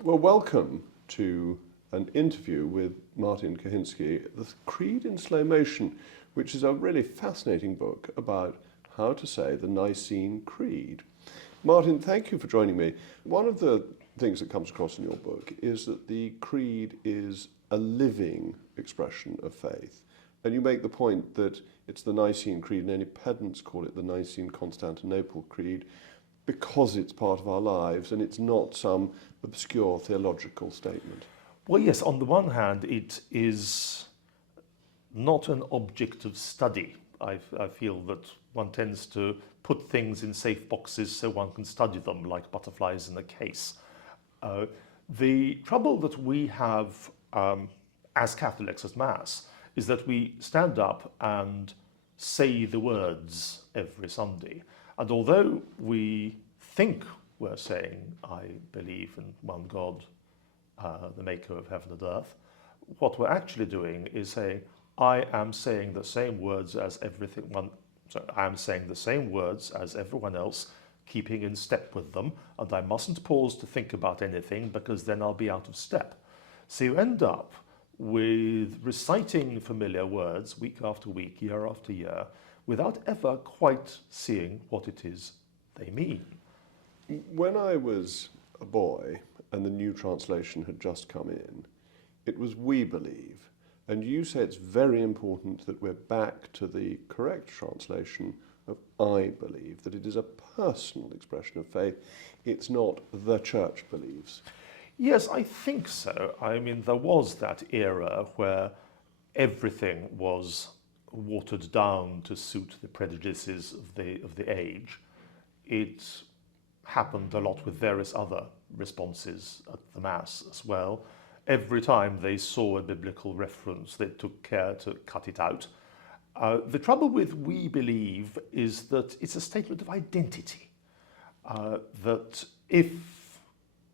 Well, welcome to an interview with Martin Kochanski, The Creed in Slow Motion, which is a really fascinating book about how to say the Nicene Creed. Martin, thank you for joining me. One of the things that comes across in your book is that the Creed is a living expression of faith. And you make the point that it's the Nicene Creed, and only pedants call it the Nicene Constantinople Creed, because it's part of our lives and it's not some obscure theological statement. Well, yes, on the one hand, it is not an object of study. I feel that one tends to put things in safe boxes so one can study them like butterflies in a case. The trouble that we have as Catholics at Mass is that we stand up and say the words every Sunday. And although we think we're saying, I believe in one God, the maker of heaven and earth, what we're actually doing is saying, I am saying the same words as I am saying the same words as everyone else, keeping in step with them, and I mustn't pause to think about anything because then I'll be out of step. So you end up with reciting familiar words week after week, year after year, without ever quite seeing what it is they mean. When I was a boy and the new translation had just come in, it was "we believe." And you say it's very important that we're back to the correct translation of "I believe," that it is a personal expression of faith. It's not "the church believes." Yes, I think so. I mean, there was that era where everything was watered down to suit the prejudices of the age. It happened a lot with various other responses at the Mass as well. Every time they saw a biblical reference, they took care to cut it out. The trouble with "we believe" is that it's a statement of identity. That if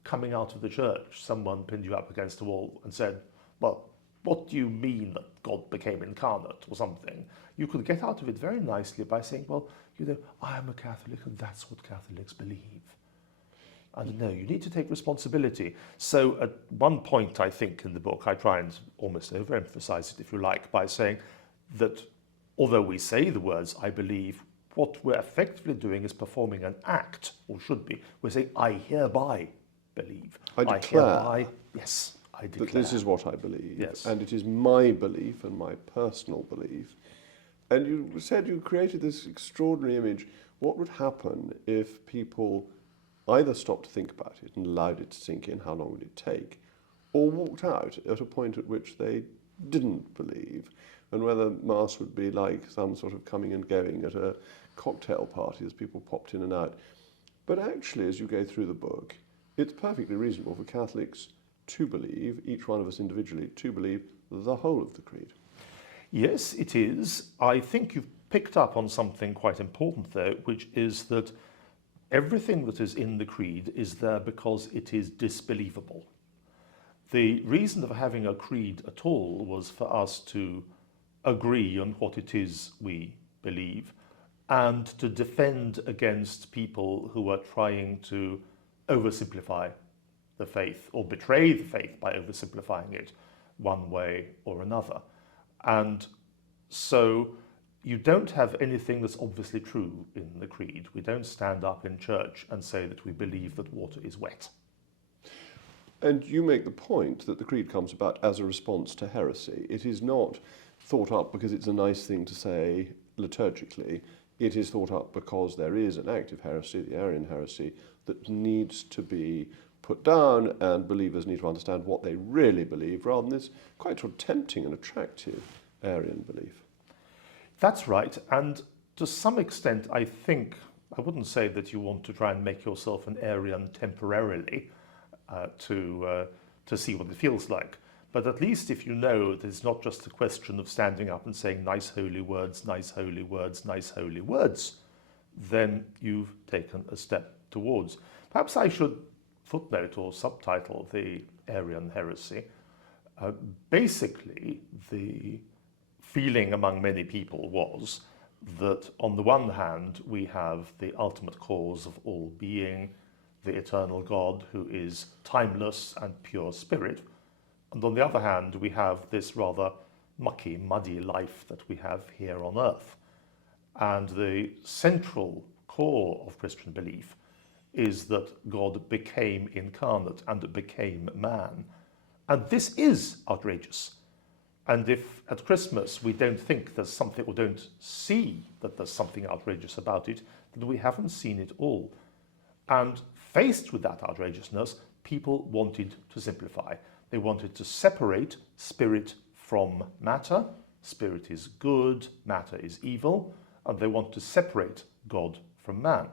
coming out of the church, someone pinned you up against a wall and said, well, what do you mean that God became incarnate or something? You could get out of it very nicely by saying, well, you know, I am a Catholic and that's what Catholics believe. And no, you need to take responsibility. So at one point, I think, in the book, I try and almost overemphasize it, if you like, by saying that although we say the words, I believe, what we're effectively doing is performing an act, or should be. We're saying, I hereby believe. I declare yes, I declare. that this is what I believe, yes. And it is my belief and my personal belief. And you said you created this extraordinary image. What would happen if people either stopped to think about it and allowed it to sink in, how long would it take, or walked out at a point at which they didn't believe, and whether Mass would be like some sort of coming and going at a cocktail party as people popped in and out. But actually, as you go through the book, it's perfectly reasonable for Catholics to believe, each one of us individually, to believe the whole of the Creed. Yes, it is. I think you've picked up on something quite important though, which is that everything that is in the Creed is there because it is disbelievable. The reason of having a creed at all was for us to agree on what it is we believe and to defend against people who are trying to oversimplify the faith or betray the faith by oversimplifying it one way or another. And so you don't have anything that's obviously true in the Creed. We don't stand up in church and say that we believe that water is wet. And you make the point that the Creed comes about as a response to heresy. It is not thought up because it's a nice thing to say liturgically. It is thought up because there is an active heresy, the Arian heresy, that needs to be put down, and believers need to understand what they really believe, rather than this quite sort of tempting and attractive Arian belief. That's right, and to some extent I think, I wouldn't say that you want to try and make yourself an Arian temporarily to see what it feels like, but at least if you know that it's not just a question of standing up and saying nice holy words, nice holy words, nice holy words, then you've taken a step towards. Perhaps I should footnote or subtitle the Arian heresy. Basically, the feeling among many people was that on the one hand we have the ultimate cause of all being, the eternal God who is timeless and pure spirit. And on the other hand, we have this rather mucky, muddy life that we have here on earth. And the central core of Christian belief is that God became incarnate and became man. And this is outrageous. And if at Christmas we don't think there's something, or don't see that there's something outrageous about it, then we haven't seen it all. And faced with that outrageousness, people wanted to simplify. They wanted to separate spirit from matter. Spirit is good, matter is evil, and they want to separate God from man.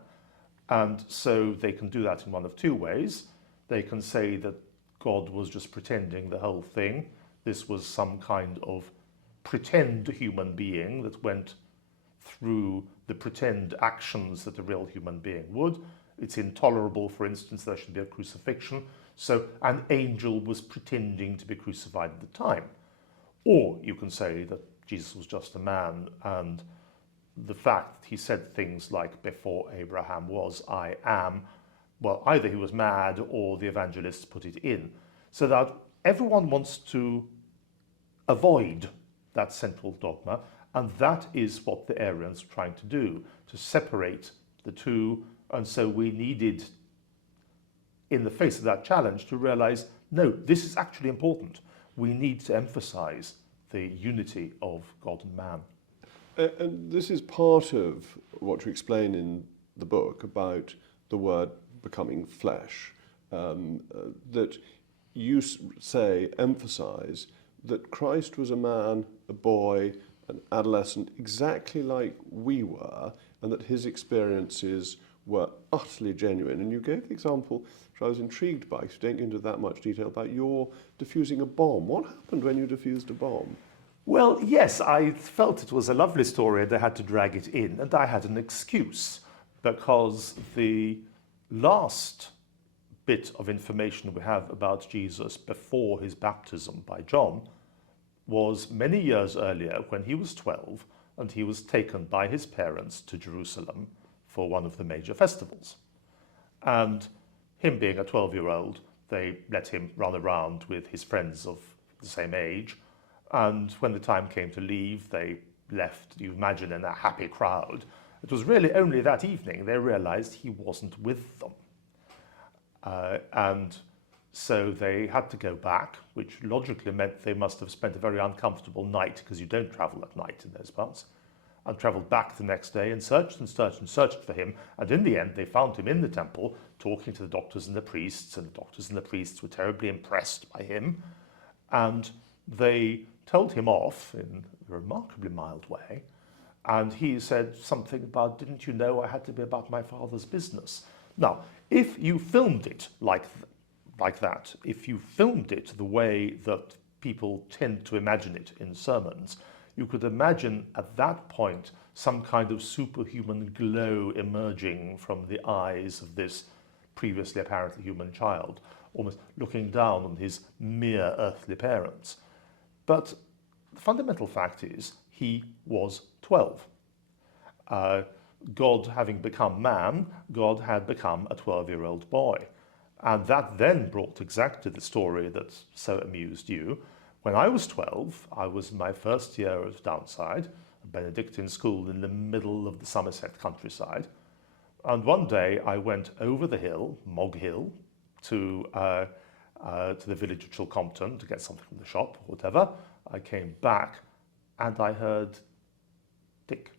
And so they can do that in one of two ways. They can say that God was just pretending the whole thing. This was some kind of pretend human being that went through the pretend actions that a real human being would. It's intolerable, for instance, there should be a crucifixion. So an angel was pretending to be crucified at the time. Or you can say that Jesus was just a man, and the fact that he said things like, before Abraham was, I am, well, either he was mad or the evangelists put it in. So that everyone wants to avoid that central dogma, and that is what the Arians were trying to do, to separate the two. And so we needed, in the face of that challenge, to realize, no, this is actually important. We need to emphasize the unity of God and man. And this is part of what you explain in the book about the word becoming flesh, that you emphasize that Christ was a man, a boy, an adolescent, exactly like we were, and that his experiences were utterly genuine. And you gave the example, which I was intrigued by, because you don't go into that much detail, about your diffusing a bomb. What happened when you diffused a bomb? Well, yes, I felt it was a lovely story and I had to drag it in, and I had an excuse, because the last bit of information we have about Jesus before his baptism by John was many years earlier, when he was 12 and he was taken by his parents to Jerusalem for one of the major festivals. And him being a 12-year-old, they let him run around with his friends of the same age. And when the time came to leave, they left, you imagine, in a happy crowd. It was really only that evening they realized he wasn't with them. And so they had to go back, which logically meant they must have spent a very uncomfortable night, because you don't travel at night in those parts, and travelled back the next day and searched and searched and searched for him. And in the end, they found him in the temple talking to the doctors and the priests, and the doctors and the priests were terribly impressed by him. And they told him off in a remarkably mild way. And he said something about, didn't you know I had to be about my father's business? Now, if you filmed it like that, if you filmed it the way that people tend to imagine it in sermons, you could imagine at that point some kind of superhuman glow emerging from the eyes of this previously apparently human child, almost looking down on his mere earthly parents. But the fundamental fact is he was 12. God having become man, God had become a 12-year-old boy. And that then brought exactly the story that so amused you. When I was 12, I was in my first year of Downside, a Benedictine school in the middle of the Somerset countryside. And one day I went over the hill, Mogg Hill, to the village of Chilcompton to get something from the shop, or whatever. I came back and I heard tick,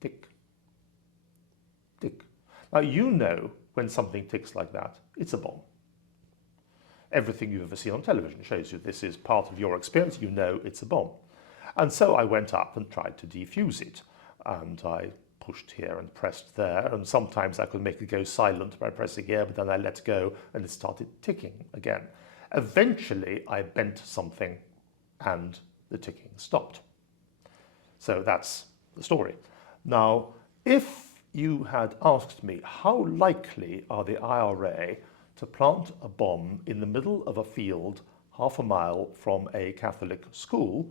tick, tick. Now, you know when something ticks like that, it's a bomb. Everything you've ever seen on television shows you this is part of your experience. You know it's a bomb. And so I went up and tried to defuse it. And I pushed here and pressed there. And sometimes I could make it go silent by pressing here, but then I let go and it started ticking again. Eventually, I bent something and the ticking stopped. So that's the story. Now, if you had asked me how likely are the IRA to plant a bomb in the middle of a field half a mile from a Catholic school,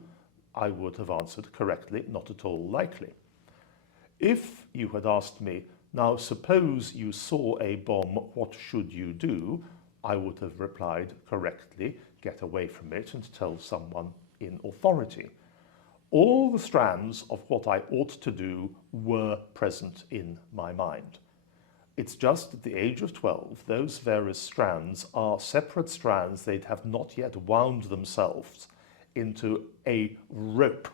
I would have answered correctly, not at all likely. If you had asked me, Now, suppose you saw a bomb, what should you do? I would have replied correctly, get away from it and tell someone in authority. All the strands of what I ought to do were present in my mind. It's just at the age of 12, those various strands are separate strands. They have not yet wound themselves into a rope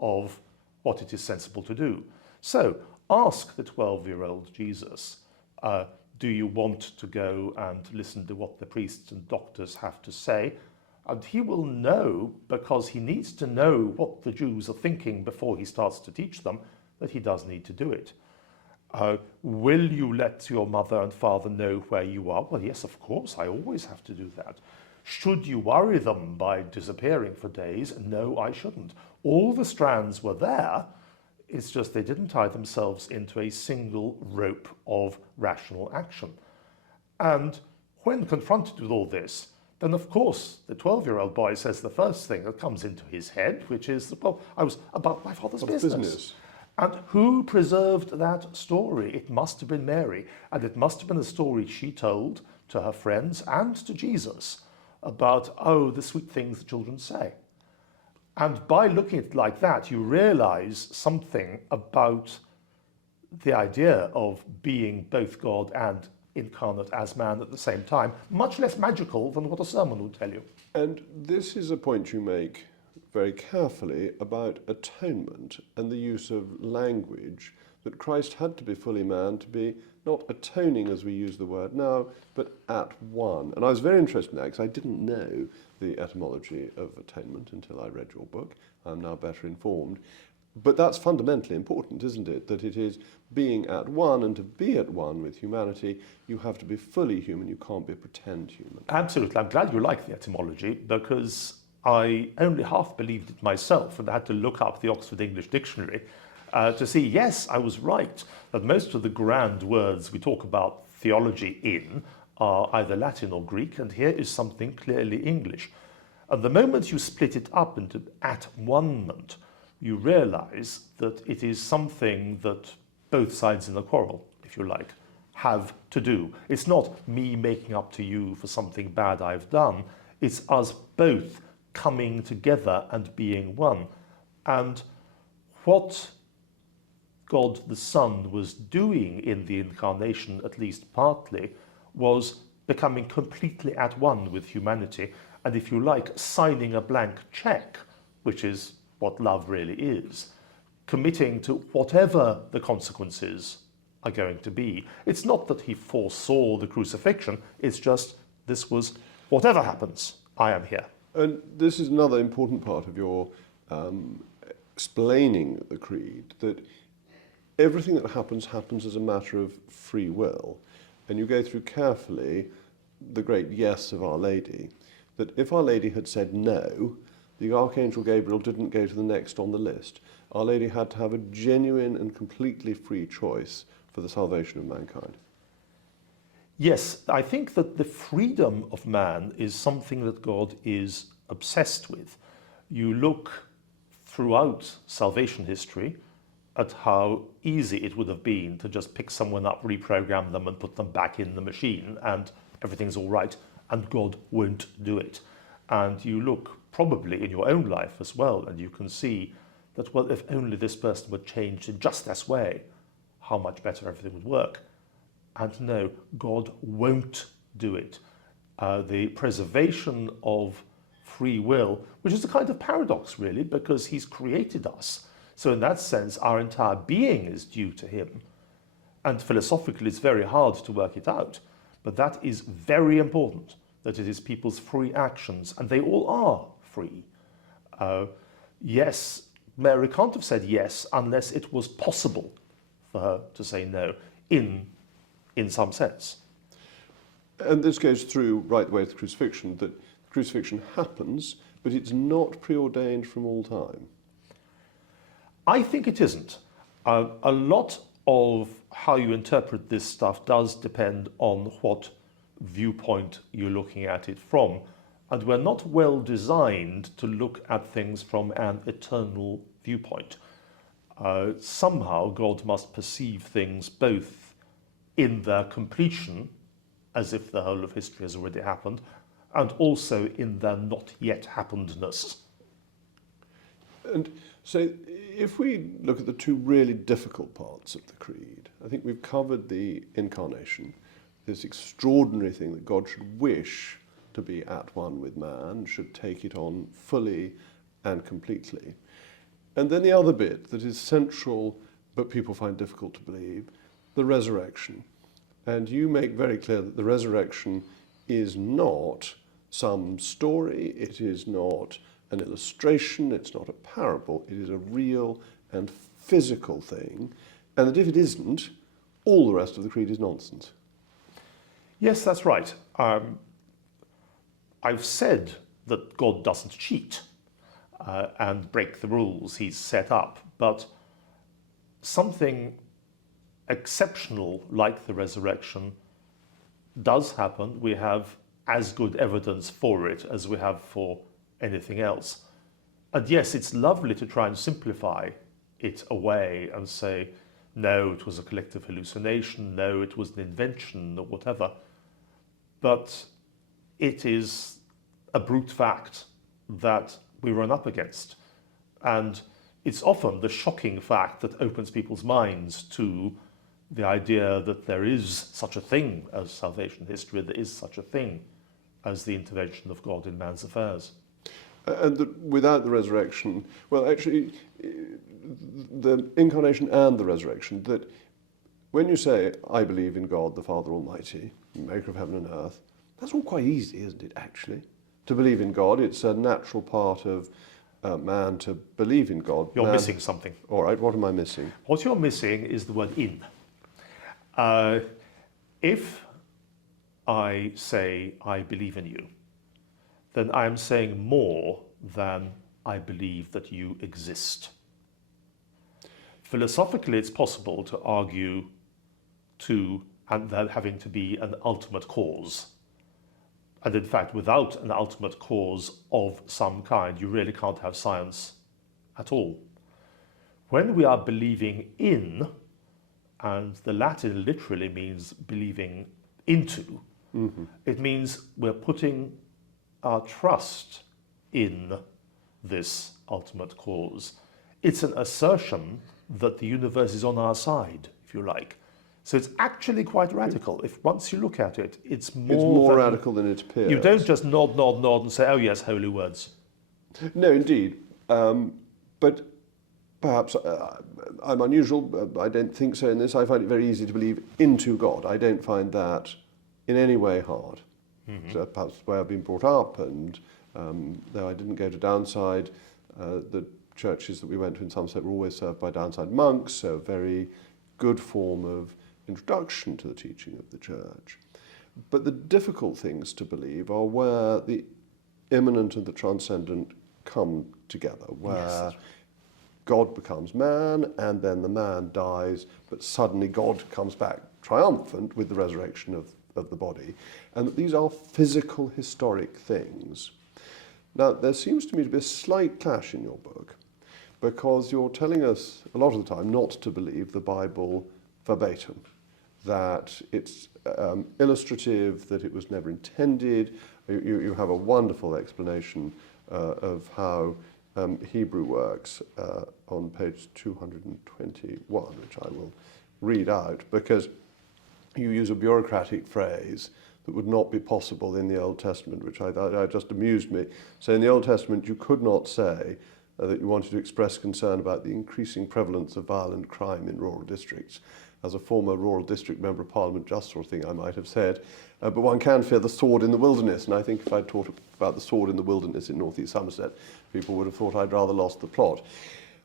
of what it is sensible to do. So ask the 12-year-old Jesus, do you want to go and listen to what the priests and doctors have to say? And he will know, because he needs to know what the Jews are thinking before he starts to teach them, that he does need to do it. Will you let your mother and father know where you are? Well, yes, of course, I always have to do that. Should you worry them by disappearing for days? No, I shouldn't. All the strands were there. It's just they didn't tie themselves into a single rope of rational action. And when confronted with all this, then of course the 12-year-old boy says the first thing that comes into his head, which is, well, I was about my father's business. And who preserved that story? It must have been Mary, and it must have been a story she told to her friends and to Jesus about, oh, the sweet things the children say. And by looking at it like that, you realize something about the idea of being both God and incarnate as man at the same time, much less magical than what a sermon would tell you. And this is a point you make very carefully about atonement and the use of language, that Christ had to be fully man to be not atoning as we use the word now, but at one. And I was very interested in that because I didn't know the etymology of atonement until I read your book. I'm now better informed. But that's fundamentally important, isn't it? That it is being at one, and to be at one with humanity, you have to be fully human. You can't be pretend human. Absolutely. I'm glad you like the etymology, because I only half believed it myself, and I had to look up the Oxford English Dictionary to see, yes, I was right, that most of the grand words we talk about theology in are either Latin or Greek, and here is something clearly English. And the moment you split it up into at-one-ment, you realize that it is something that both sides in the quarrel, if you like, have to do. It's not me making up to you for something bad I've done. It's us both coming together and being one. And what God the Son was doing in the incarnation, at least partly, was becoming completely at one with humanity, and if you like, signing a blank check, which is what love really is, committing to whatever the consequences are going to be. It's not that he foresaw the crucifixion, it's just this was, whatever happens, I am here. And this is another important part of your explaining the creed, that everything that happens as a matter of free will. And you go through carefully the great yes of Our Lady, that if Our Lady had said no, the Archangel Gabriel didn't go to the next on the list. Our Lady had to have a genuine and completely free choice for the salvation of mankind. Yes, I think that the freedom of man is something that God is obsessed with. You look throughout salvation history at how easy it would have been to just pick someone up, reprogram them and put them back in the machine and everything's all right, and God won't do it. And you look probably in your own life as well, and you can see that, well, if only this person would change in just this way, how much better everything would work. And no, God won't do it. The preservation of free will, which is a kind of paradox really, because he's created us. So in that sense, our entire being is due to him. And philosophically, it's very hard to work it out. But that is very important, that it is people's free actions, and they all are free. Yes, Mary can't have said yes unless it was possible for her to say no, in some sense. And this goes through right the way to the crucifixion, that crucifixion happens, but it's not preordained from all time. I think it isn't. A lot of how you interpret this stuff does depend on what viewpoint you're looking at it from. And we're not well designed to look at things from an eternal viewpoint. Somehow God must perceive things both in their completion, as if the whole of history has already happened, and also in their not yet happenedness. And so if we look at the two really difficult parts of the creed, I think we've covered the incarnation, this extraordinary thing that God should wish to be at one with man, should take it on fully and completely. And then the other bit that is central but people find difficult to believe, the resurrection. And you make very clear that the resurrection is not some story, it is not an illustration, it's not a parable, it is a real and physical thing, and that if it isn't, all the rest of the creed is nonsense. Yes, that's right. I've said that God doesn't cheat and break the rules he's set up, but something exceptional like the resurrection does happen. We have as good evidence for it as we have for anything else. And yes, it's lovely to try and simplify it away and say, no, it was a collective hallucination, no, it was an invention, or whatever. But it is a brute fact that we run up against. And it's often the shocking fact that opens people's minds to the idea that there is such a thing as salvation history, there is such a thing as the intervention of God in man's affairs. And that without the resurrection, well, actually, the incarnation and the resurrection, that when you say, I believe in God, the Father Almighty, maker of heaven and earth, that's all quite easy, isn't it, actually? To believe in God, it's a natural part of man to believe in God. You're missing something. All right, what am I missing? What you're missing is the word in. If I say I believe in you, then I am saying more than I believe that you exist. Philosophically, it's possible to argue and there having to be an ultimate cause. And in fact, without an ultimate cause of some kind, you really can't have science at all. When we are believing in, and the Latin literally means believing into, it means we're putting our trust in this ultimate cause. It's an assertion that the universe is on our side, if you like. So it's actually quite radical. If once you look at it, it's more radical than it appears. You don't just nod and say, oh yes, holy words. No, indeed. But perhaps I'm unusual. I don't think so in this. I find it very easy to believe into God. I don't find that in any way hard. So perhaps the way I've been brought up, and though I didn't go to Downside, the churches that we went to in Somerset were always served by Downside monks, so a very good form of introduction to the teaching of the church. But the difficult things to believe are where the immanent and the transcendent come together, where God becomes man and then the man dies, but suddenly God comes back triumphant with the resurrection of the body, and that these are physical, historic things. Now, there seems to me to be a slight clash in your book, because you're telling us a lot of the time not to believe the Bible verbatim, that it's illustrative, that it was never intended. You have a wonderful explanation of how Hebrew works on page 221, which I will read out, because you use a bureaucratic phrase that would not be possible in the Old Testament, which I just amused me. So in the Old Testament, you could not say that you wanted to express concern about the increasing prevalence of violent crime in rural districts. As a former rural district member of Parliament, just sort of thing I might have said. But one can fear the sword in the wilderness, and I think if I'd taught about the sword in the wilderness in northeast Somerset, people would have thought I'd rather lost the plot.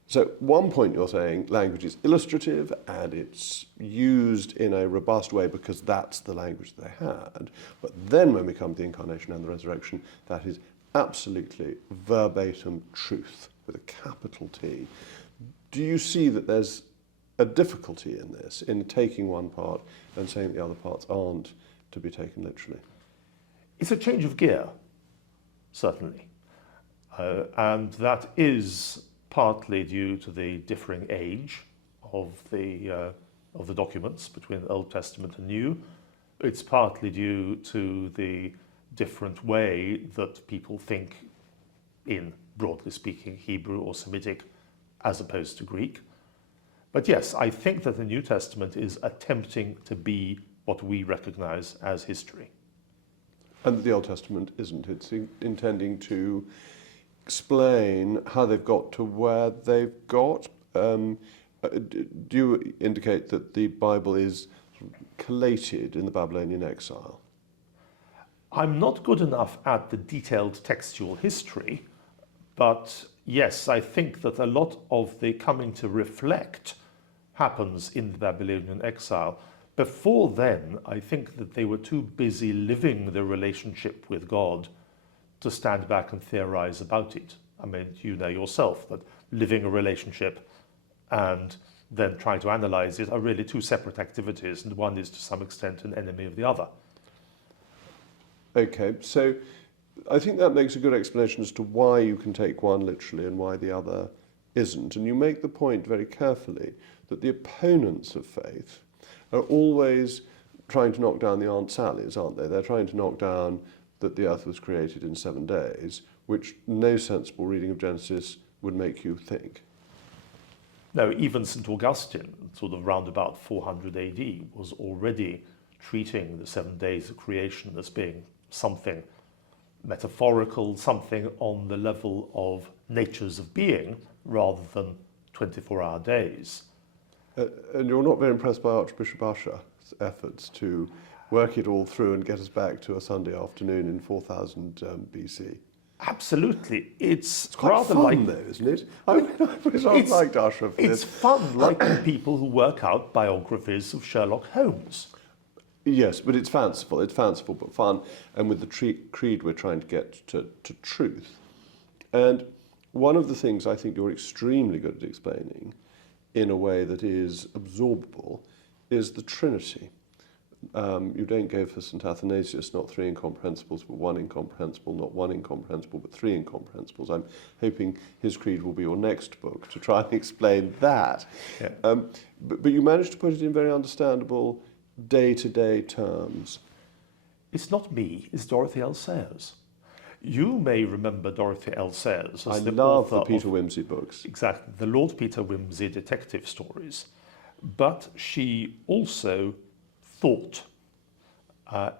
So one point you're saying language is illustrative and it's used in a robust way because that's the language they had. But then when we come to the incarnation and the resurrection, that is absolutely verbatim truth with a capital T. Do you see that there's a difficulty in this, in taking one part and saying the other parts aren't to be taken literally? It's a change of gear, certainly. And that is partly due to the differing age of the of the documents between the Old Testament and New. It's partly due to the different way that people think in, broadly speaking, Hebrew or Semitic as opposed to Greek. But yes, I think that the New Testament is attempting to be what we recognize as history. And the Old Testament isn't. It's intending to explain how they've got to where they've got. Do you indicate that the Bible is collated in the Babylonian exile? I'm not good enough at the detailed textual history, but yes, I think that a lot of the coming to reflect happens in the Babylonian exile. Before then, I think that they were too busy living the relationship with God to stand back and theorize about it. I mean, you know yourself that living a relationship and then trying to analyze it are really two separate activities, and one is to some extent an enemy of the other. Okay, so I think that makes a good explanation as to why you can take one literally and why the other isn't. And you make the point very carefully that the opponents of faith are always trying to knock down the Aunt Sallies, aren't they? They're trying to knock down that the earth was created in 7 days, which no sensible reading of Genesis would make you think. No, even St. Augustine, sort of round about 400 AD, was already treating the 7 days of creation as being something metaphorical, something on the level of natures of being rather than 24-hour days. And you're not very impressed by Archbishop Usher's efforts to work it all through and get us back to a Sunday afternoon in 4000 BC? Absolutely. It's Quite rather fun, like, though, isn't it? I mean, I've liked Usher for it's this. fun, like the people who work out biographies of Sherlock Holmes. Yes, but it's fanciful. It's fanciful but fun. And with the creed, we're trying to get to truth. And one of the things I think you're extremely good at explaining in a way that is absorbable is the Trinity. You don't go for St. Athanasius, not 3 incomprehensibles, but 1 incomprehensible, not 1 incomprehensible, but 3 incomprehensibles. I'm hoping his creed will be your next book to try and explain that. Yeah. But you managed to put it in very understandable day-to-day terms. It's not me, it's Dorothy L. Sayers. You may remember Dorothy L. Sayers as I the love the author Peter of, Wimsey books. exactly, the Lord Peter Wimsey detective stories. But she also thought,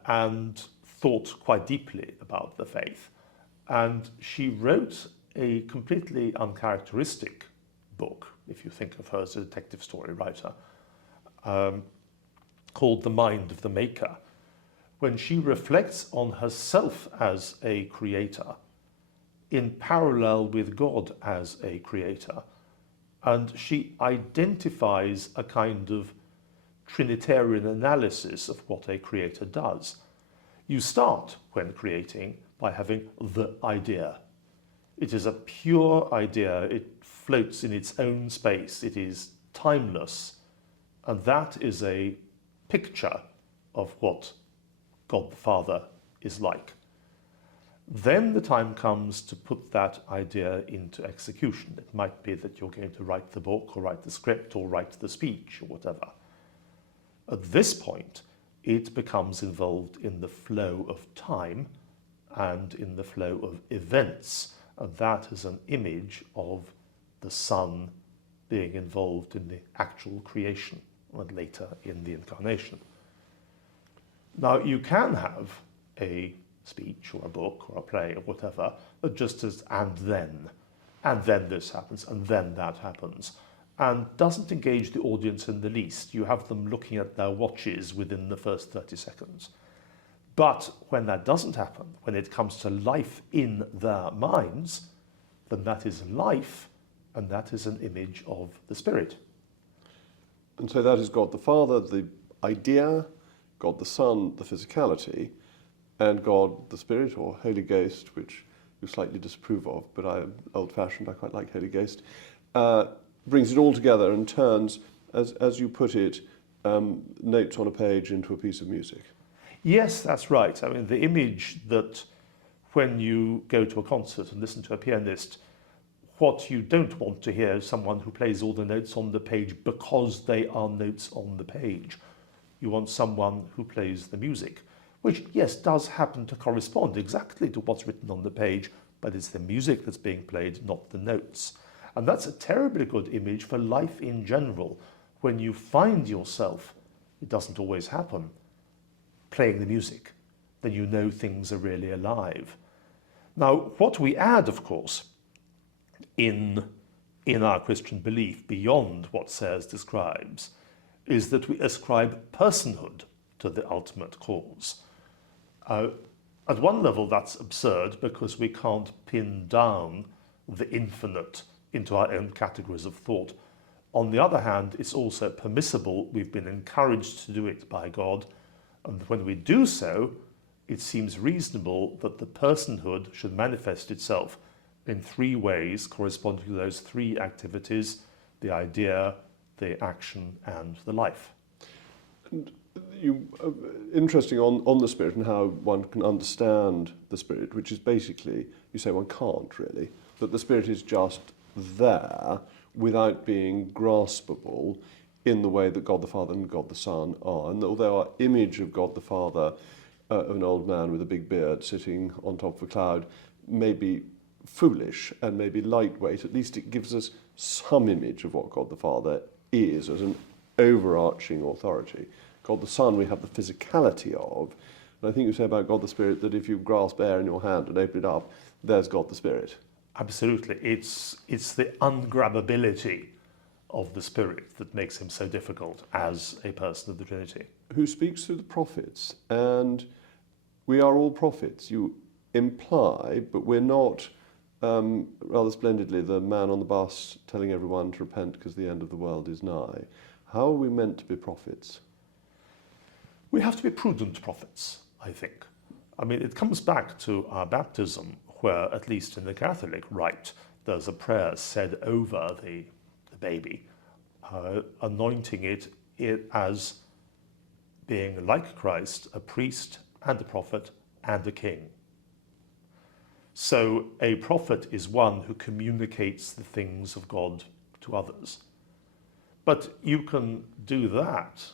and thought quite deeply about the faith. And she wrote a completely uncharacteristic book, if you think of her as a detective story writer, called The Mind of the Maker, when she reflects on herself as a creator in parallel with God as a creator. And she identifies a kind of Trinitarian analysis of what a creator does. You start, when creating, by having the idea. It is a pure idea. It floats in its own space. It is timeless. And that is a picture of what God the Father is like. Then the time comes to put that idea into execution. It might be that you're going to write the book or write the script or write the speech or whatever. At this point, it becomes involved in the flow of time and in the flow of events. And that is an image of the Son being involved in the actual creation and later in the incarnation. Now, you can have a speech or a book or a play or whatever that just says, and then this happens, and then that happens, and doesn't engage the audience in the least. You have them looking at their watches within the first 30 seconds. But when that doesn't happen, when it comes to life in their minds, then that is life, and that is an image of the Spirit. And so that is God the Father, the idea, God the Son, the physicality, and God the Spirit, or Holy Ghost, which you slightly disapprove of, but I'm old-fashioned, I quite like Holy Ghost, brings it all together and turns, as you put it, notes on a page into a piece of music. Yes, that's right. I mean, the image that when you go to a concert and listen to a pianist, what you don't want to hear is someone who plays all the notes on the page because they are notes on the page. You want someone who plays the music, which, yes, does happen to correspond exactly to what's written on the page, but it's the music that's being played, not the notes. And that's a terribly good image for life in general. When you find yourself, it doesn't always happen, playing the music, then you know things are really alive. Now, what we add, of course, in our Christian belief, beyond what Sayers describes, is that we ascribe personhood to the ultimate cause. At one level, that's absurd because we can't pin down the infinite into our own categories of thought. On the other hand, it's also permissible. We've been encouraged to do it by God. And when we do so, it seems reasonable that the personhood should manifest itself in three ways corresponding to those three activities: the idea, the action, and the life. And interesting on the Spirit and how one can understand the Spirit, which is basically, you say one can't really, that the Spirit is just there without being graspable in the way that God the Father and God the Son are. And although our image of God the Father, of an old man with a big beard sitting on top of a cloud, may be foolish and maybe lightweight, at least it gives us some image of what God the Father is as an overarching authority. God the Son we have the physicality of, and I think you say about God the Spirit that if you grasp air in your hand and open it up, there's God the Spirit. Absolutely. It's the ungrabbability of the Spirit that makes him so difficult as a person of the Trinity. Who speaks through the prophets, and we are all prophets. You imply, but we're not, rather splendidly, the man on the bus telling everyone to repent because the end of the world is nigh. How are we meant to be prophets? We have to be prudent prophets, I think. I mean, it comes back to our baptism, where, at least in the Catholic rite, there's a prayer said over the baby, anointing it as being like Christ, a priest and a prophet and a king. So a prophet is one who communicates the things of God to others. But you can do that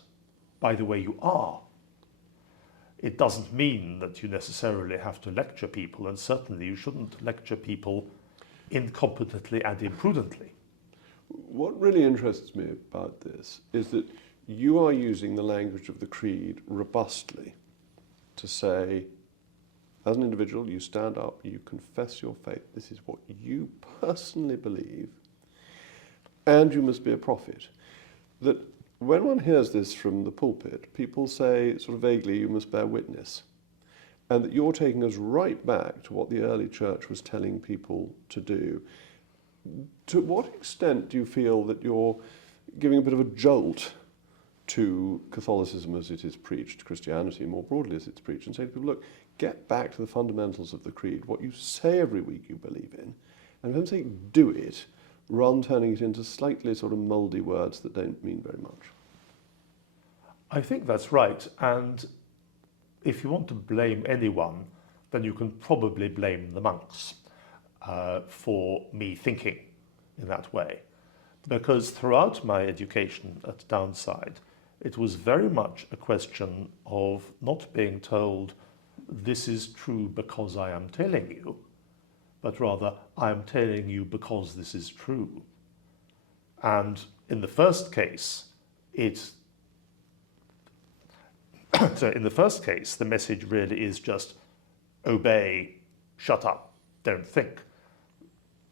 by the way you are. It doesn't mean that you necessarily have to lecture people, and certainly you shouldn't lecture people incompetently and imprudently. What really interests me about this is that you are using the language of the Creed robustly to say, as an individual, you stand up, you confess your faith, this is what you personally believe, and you must be a prophet. That when one hears this from the pulpit, people say sort of vaguely, you must bear witness. And that you're taking us right back to what the early church was telling people to do. To what extent do you feel that you're giving a bit of a jolt to Catholicism as it is preached, Christianity more broadly as it's preached, and say to people, look, get back to the fundamentals of the Creed, what you say every week you believe in, and for say do it, rather than turning it into slightly sort of mouldy words that don't mean very much? I think that's right, and if you want to blame anyone, then you can probably blame the monks for me thinking in that way. Because throughout my education at Downside, it was very much a question of not being told, this is true because I am telling you, but rather, I am telling you because this is true. And in the first case, the message really is just obey, shut up, don't think.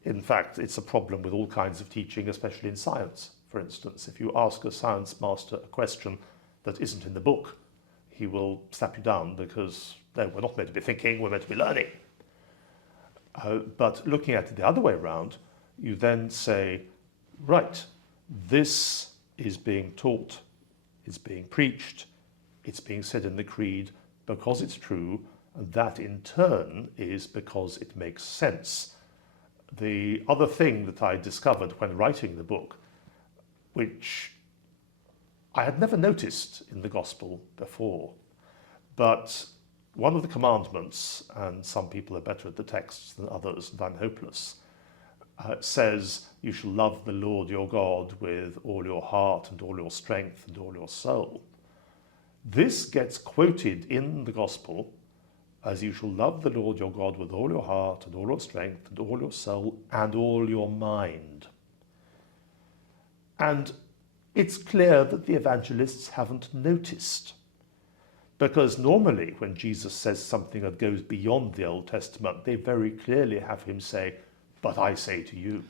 In fact, it's a problem with all kinds of teaching, especially in science. For instance, if you ask a science master a question that isn't in the book, he will slap you down because, no, we're not meant to be thinking, we're meant to be learning. But looking at it the other way around, you then say, right, this is being taught, it's being preached, it's being said in the Creed because it's true, and that in turn is because it makes sense. The other thing that I discovered when writing the book, which I had never noticed in the Gospel before, but one of the commandments, and some people are better at the texts than others, and I'm hopeless, says you shall love the Lord your God with all your heart and all your strength and all your soul. This gets quoted in the Gospel as you shall love the Lord your God with all your heart and all your strength and all your soul and all your mind. And it's clear that the evangelists haven't noticed, because normally when Jesus says something that goes beyond the Old Testament, they very clearly have him say, but I say to you.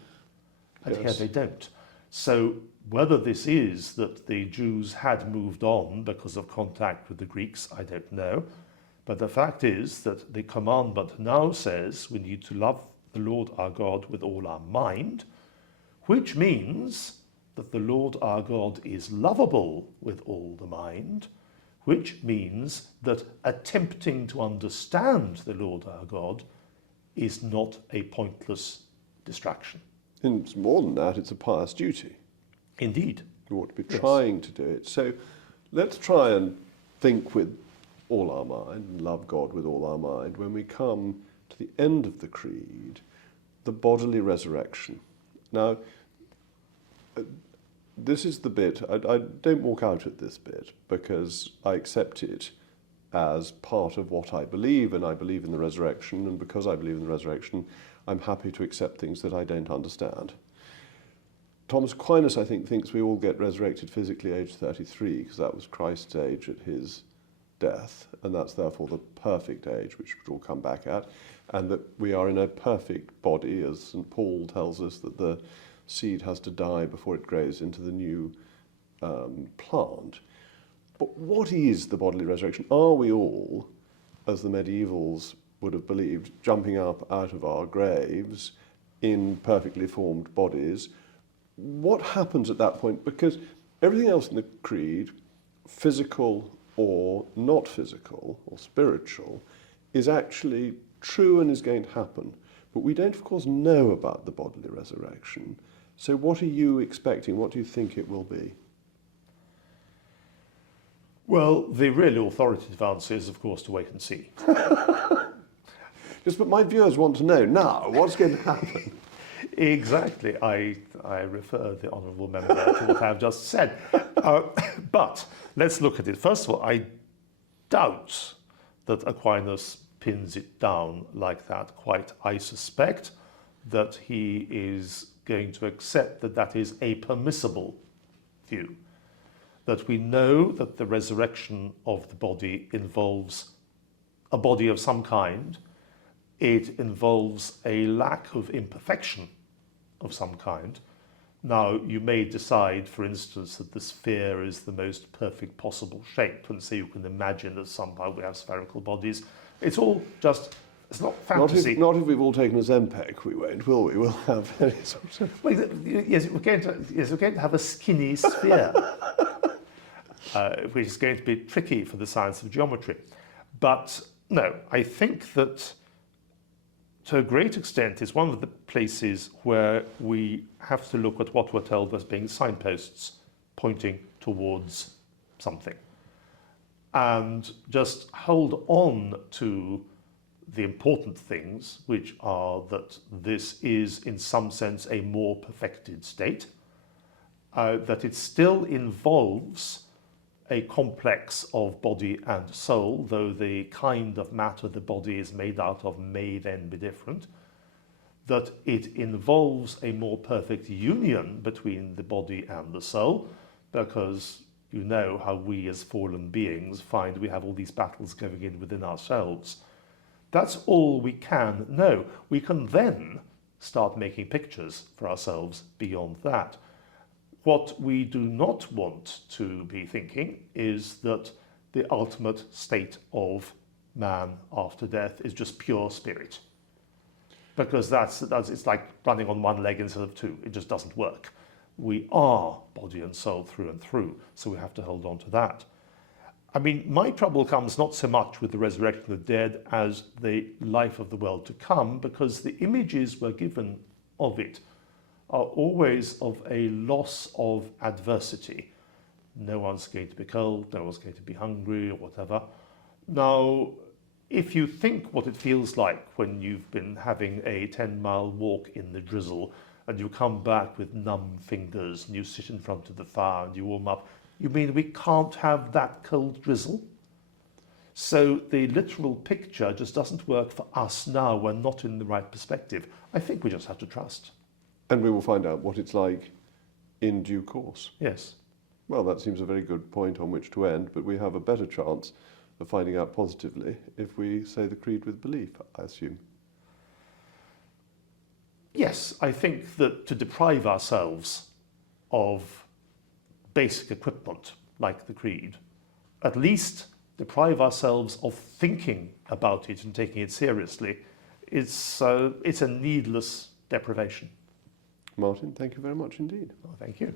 And Yes. here they don't. So whether this is that the Jews had moved on because of contact with the Greeks, I don't know. But the fact is that the commandment now says we need to love the Lord our God with all our mind, which means that the Lord our God is lovable with all the mind, which means that attempting to understand the Lord our God is not a pointless distraction. And it's more than that, it's a pious duty. Indeed. You ought to be Yes. trying to do it. So let's try and think with all our mind and love God with all our mind when we come to the end of the creed, the bodily resurrection. Now, this is the bit, I don't walk out at this bit because I accept it as part of what I believe, and I believe in the resurrection, and because I believe in the resurrection, I'm happy to accept things that I don't understand. Thomas Aquinas, I think, thinks we all get resurrected physically aged 33, because that was Christ's age at his death, and that's therefore the perfect age, which we'll come back at, and that we are in a perfect body, as St. Paul tells us that the seed has to die before it grows into the new plant. But what is the bodily resurrection? Are we all, as the medievals would have believed, jumping up out of our graves in perfectly formed bodies? What happens at that point? Because everything else in the creed, physical or not physical or spiritual, is actually true and is going to happen. But we don't, of course, know about the bodily resurrection. So what are you expecting? What do you think it will be? Well, the really authoritative answer is, of course, to wait and see. Yes, but my viewers want to know now, what's going to happen? Exactly. I refer the honourable member to what I've just said. But let's look at it. First of all, I doubt that Aquinas pins it down like that quite. I suspect that he is going to accept that that is a permissible view, that we know that the resurrection of the body involves a body of some kind. It involves a lack of imperfection of some kind. Now, you may decide, for instance, that the sphere is the most perfect possible shape, and so you can imagine that somehow we have spherical bodies. It's all just, it's not fantasy. Not if we've all taken a Zempic, we won't, will we? We'll have any sort of... Well, yes, we're going to have a skinny sphere, which is going to be tricky for the science of geometry. But no, I think that to a great extent is one of the places where we have to look at what we're told as being signposts pointing towards something, and just hold on to the important things, which are that this is in some sense a more perfected state, that it still involves a complex of body and soul, though the kind of matter the body is made out of may then be different, that it involves a more perfect union between the body and the soul, because you know how we as fallen beings find we have all these battles going in within ourselves. That's all we can know. We can then start making pictures for ourselves beyond that. What we do not want to be thinking is that the ultimate state of man after death is just pure spirit. Because it's like running on one leg instead of two. It just doesn't work. We are body and soul through and through, so we have to hold on to that. I mean, my trouble comes not so much with the resurrection of the dead as the life of the world to come, because the images we're given of it are always of a loss of adversity. No one's going to be cold, no one's going to be hungry or whatever. Now, if you think what it feels like when you've been having a 10-mile walk in the drizzle and you come back with numb fingers and you sit in front of the fire and you warm up, you mean we can't have that cold drizzle? So the literal picture just doesn't work for us now. We're not in the right perspective. I think we just have to trust. And we will find out what it's like in due course. Yes. Well, that seems a very good point on which to end, but we have a better chance of finding out positively if we say the creed with belief, I assume. Yes, I think that to deprive ourselves of basic equipment like the creed, at least deprive ourselves of thinking about it and taking it seriously, it's a needless deprivation. Martin, thank you very much indeed. Oh, thank you.